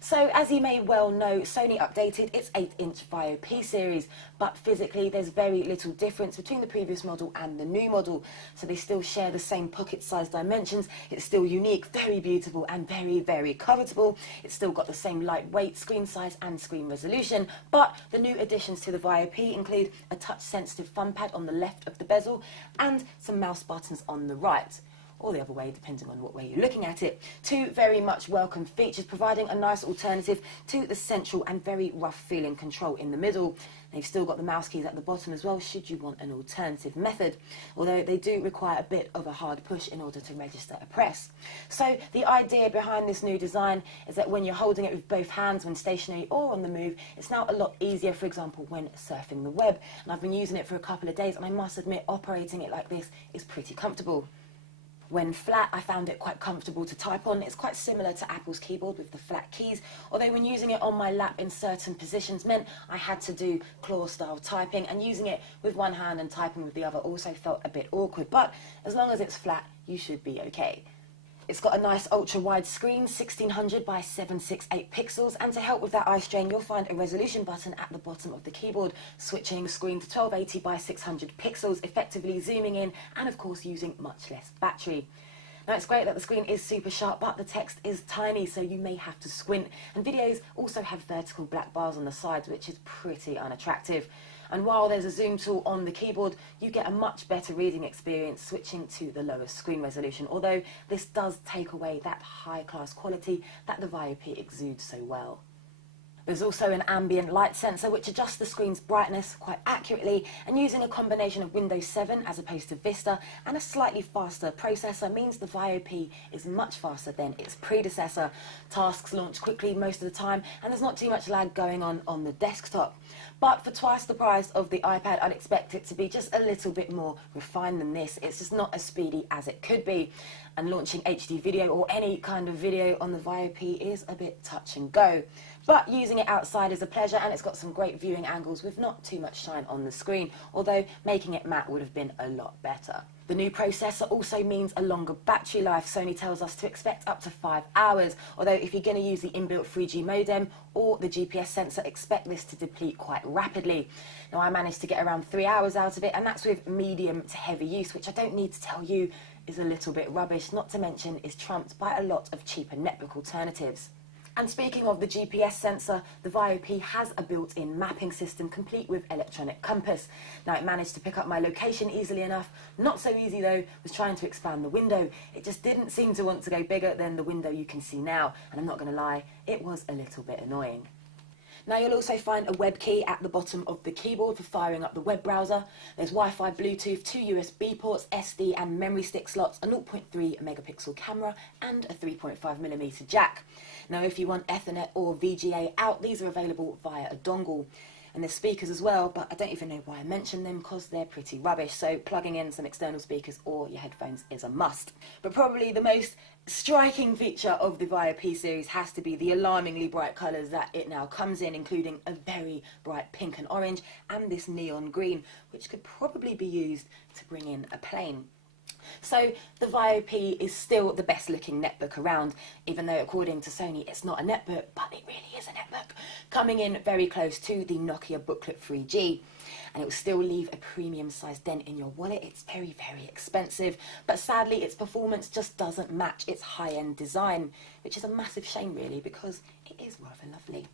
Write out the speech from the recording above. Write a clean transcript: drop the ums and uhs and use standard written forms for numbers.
So, as you may well know, Sony updated its 8-inch Vaio P series, but physically there's very little difference between the previous model and the new model. So they still share the same pocket size dimensions, it's still unique, very beautiful and very, very covetable. It's still got the same lightweight screen size and screen resolution, but the new additions to the Vaio P include a touch-sensitive thumb pad on the left of the bezel and some mouse buttons on the right, or the other way, depending on what way you're looking at it. Two very much welcome features, providing a nice alternative to the central and very rough feeling control in the middle. They've still got the mouse keys at the bottom as well, should you want an alternative method, although they do require a bit of a hard push in order to register a press. So the idea behind this new design is that when you're holding it with both hands, when stationary or on the move, it's now a lot easier, for example, when surfing the web. And I've been using it for a couple of days, and I must admit, operating it like this is pretty comfortable. When flat, I found it quite comfortable to type on. It's quite similar to Apple's keyboard with the flat keys, although when using it on my lap in certain positions meant I had to do claw-style typing, and using it with one hand and typing with the other also felt a bit awkward. But as long as it's flat, you should be okay. It's got a nice ultra-wide screen, 1600 by 768 pixels, and to help with that eye strain, you'll find a resolution button at the bottom of the keyboard, switching screen to 1280 by 600 pixels, effectively zooming in and of course using much less battery. Now, it's great that the screen is super sharp, but the text is tiny, so you may have to squint. And videos also have vertical black bars on the sides, which is pretty unattractive. And while there's a zoom tool on the keyboard, you get a much better reading experience switching to the lower screen resolution, although this does take away that high-class quality that the Vaio P exudes so well. There's also an ambient light sensor which adjusts the screen's brightness quite accurately, and using a combination of Windows 7 as opposed to Vista and a slightly faster processor means the Vaio P is much faster than its predecessor. Tasks launch quickly most of the time, and there's not too much lag going on the desktop. But for twice the price of the iPad, I'd expect it to be just a little bit more refined than this. It's just not as speedy as it could be. And launching HD video or any kind of video on the Vaio P is a bit touch and go. But using it outside is a pleasure, and it's got some great viewing angles with not too much shine on the screen, although making it matte would have been a lot better. The new processor also means a longer battery life. Sony tells us to expect up to 5 hours, although if you're going to use the inbuilt 3G modem or the GPS sensor, expect this to deplete quite rapidly. Now, I managed to get around 3 hours out of it, and that's with medium to heavy use, which I don't need to tell you is a little bit rubbish, not to mention is trumped by a lot of cheaper netbook alternatives. And speaking of the GPS sensor, the Vaio P has a built-in mapping system complete with electronic compass. Now, it managed to pick up my location easily enough. Not so easy though was trying to expand the window. It just didn't seem to want to go bigger than the window you can see now, and I'm not going to lie, it was a little bit annoying. Now, you'll also find a web key at the bottom of the keyboard for firing up the web browser. There's Wi-Fi, Bluetooth, 2 USB ports, SD and memory stick slots, a 0.3 megapixel camera and a 3.5mm jack. Now, if you want Ethernet or VGA out, these are available via a dongle. And there's speakers as well, but I don't even know why I mentioned them because they're pretty rubbish, so plugging in some external speakers or your headphones is a must. But probably the most striking feature of the Vaio P series has to be the alarmingly bright colours that it now comes in, including a very bright pink and orange and this neon green, which could probably be used to bring in a plane. So the Vaio P is still the best looking netbook around, even though according to Sony it's not a netbook, but it really is a netbook, coming in very close to the Nokia Booklet 3G. And it will still leave a premium sized dent in your wallet. It's very, very expensive, but sadly its performance just doesn't match its high-end design, which is a massive shame really, because it is rather lovely.